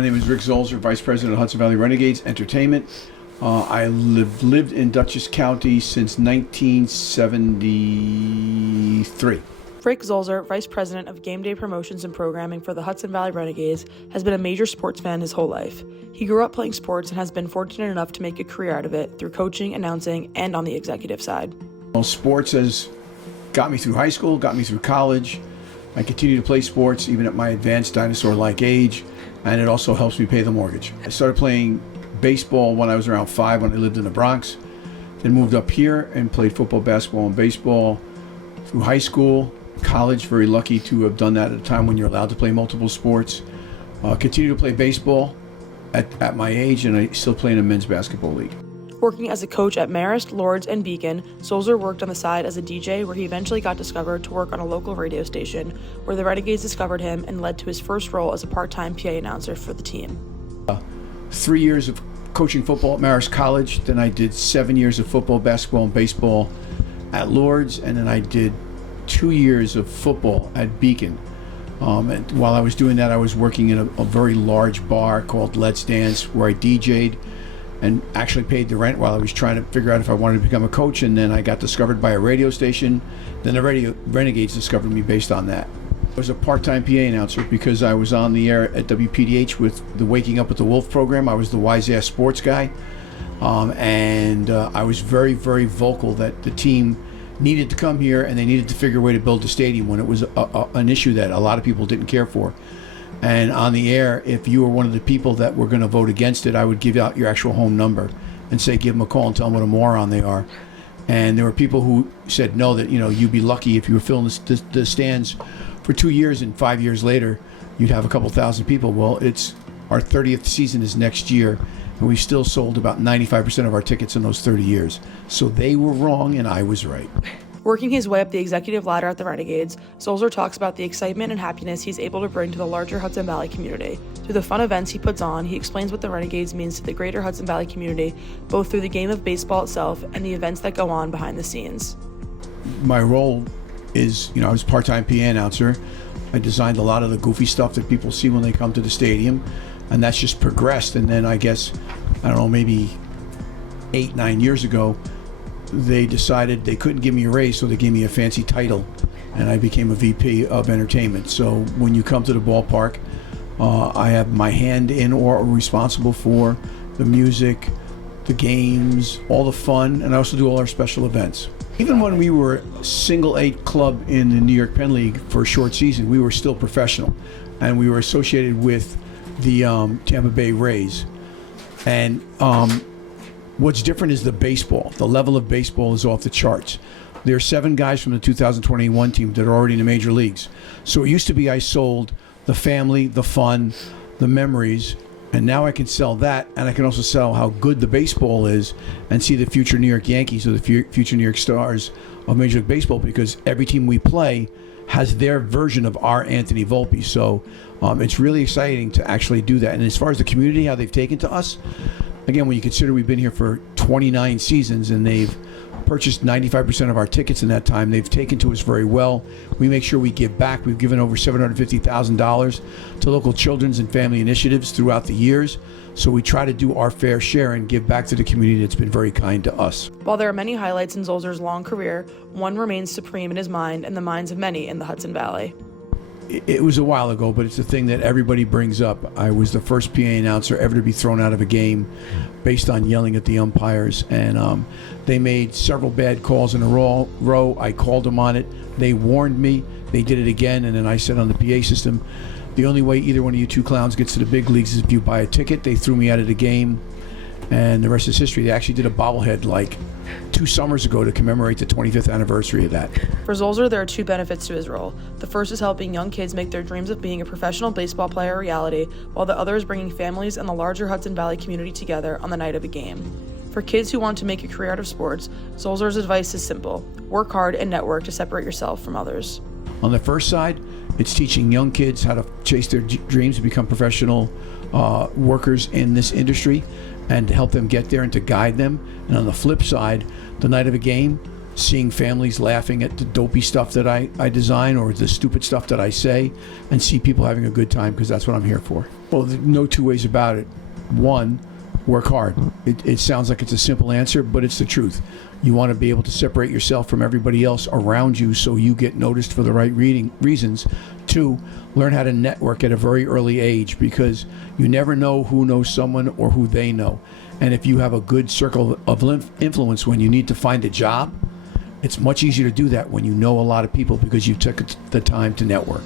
My name is Rick Zolzar, Vice President of Hudson Valley Renegades Entertainment. I lived in Dutchess County since 1973. Rick Zolzar, Vice President of Game Day Promotions and Programming for the Hudson Valley Renegades, has been a major sports fan his whole life. He grew up playing sports and has been fortunate enough to make a career out of it through coaching, announcing, and on the executive side. Well, sports has got me through high school, got me through college. I continue to play sports even at my advanced dinosaur-like age, and it also helps me pay the mortgage. I started playing baseball when I was around 5 when I lived in the Bronx, then moved up here and played football, basketball, and baseball through high school, college. Very lucky to have done that at a time when you're allowed to play multiple sports. Continue to play baseball at my age, and I still play in a men's basketball league. Working as a coach at Marist, Lourdes, and Beacon, Zolzar worked on the side as a DJ, where he eventually got discovered to work on a local radio station, where the Renegades discovered him and led to his first role as a part-time PA announcer for the team. 3 years of coaching football at Marist College, then I did 7 years of football, basketball, and baseball at Lourdes, and then I did 2 years of football at Beacon. And while I was doing that, I was working in a very large bar called Let's Dance, where I DJ'd and actually paid the rent while I was trying to figure out if I wanted to become a coach. And then I got discovered by a radio station. Then the Renegades discovered me based on that. I was a part-time PA announcer because I was on the air at WPDH with the Waking Up with the Wolf program. I was the wise ass sports guy. I was very, very vocal that the team needed to come here and they needed to figure a way to build a stadium when it was an issue that a lot of people didn't care for. And on the air, if you were one of the people that were going to vote against it, I would give out your actual home number and say, give them a call and tell them what a moron they are. And there were people who said no, that, you know, you'd be lucky if you were filling the stands for 2 years and 5 years later, you'd have a couple thousand people. Well, it's our 30th season is next year, and we've still sold about 95% of our tickets in those 30 years. So they were wrong and I was right. Working his way up the executive ladder at the Renegades, Zolzar talks about the excitement and happiness he's able to bring to the larger Hudson Valley community. Through the fun events he puts on, he explains what the Renegades means to the greater Hudson Valley community, both through the game of baseball itself and the events that go on behind the scenes. My role is, I was part-time PA announcer. I designed a lot of the goofy stuff that people see when they come to the stadium, and that's just progressed. And then I guess, maybe 8-9 years ago, they decided they couldn't give me a raise, so they gave me a fancy title, and I became a VP of entertainment. So when you come to the ballpark, I have my hand in or responsible for the music, the games, all the fun, and I also do all our special events. Even when we were a single A club in the New York Penn League for a short season, we were still professional, and we were associated with the Tampa Bay Rays. And what's different is the baseball. The level of baseball is off the charts. There are 7 guys from the 2021 team that are already in the major leagues. So it used to be I sold the family, the fun, the memories, and now I can sell that, and I can also sell how good the baseball is and see the future New York Yankees or the future New York Stars of Major League Baseball, because every team we play has their version of our Anthony Volpe. So it's really exciting to actually do that. And as far as the community, how they've taken to us, again, when you consider we've been here for 29 seasons and they've purchased 95% of our tickets in that time, they've taken to us very well. We make sure we give back. We've given over $750,000 to local children's and family initiatives throughout the years. So we try to do our fair share and give back to the community that's been very kind to us. While there are many highlights in Zolzar's long career, one remains supreme in his mind and the minds of many in the Hudson Valley. It was a while ago, but it's the thing that everybody brings up. I was the first PA announcer ever to be thrown out of a game based on yelling at the umpires, and they made several bad calls in a row. I called them on it. They warned me. They did it again, and then I said on the PA system, the only way either one of you two clowns gets to the big leagues is if you buy a ticket. They threw me out of the game, and the rest is history. They actually did a bobblehead like 2 summers ago to commemorate the 25th anniversary of that. For Zolzar, there are 2 benefits to his role. The first is helping young kids make their dreams of being a professional baseball player a reality, while the other is bringing families and the larger Hudson Valley community together on the night of a game. For kids who want to make a career out of sports, Zolzar's advice is simple: work hard and network to separate yourself from others. On the first side, it's teaching young kids how to chase their dreams and become professional workers in this industry, and to help them get there and to guide them. And on the flip side, the night of a game, seeing families laughing at the dopey stuff that I design or the stupid stuff that I say, and see people having a good time, because that's what I'm here for. Well, there's no two ways about it. One, work hard. It sounds like it's a simple answer, but it's the truth. You want to be able to separate yourself from everybody else around you so you get noticed for the right reasons. Two, learn how to network at a very early age, because you never know who knows someone or who they know. And if you have a good circle of influence when you need to find a job, it's much easier to do that when you know a lot of people because you took the time to network.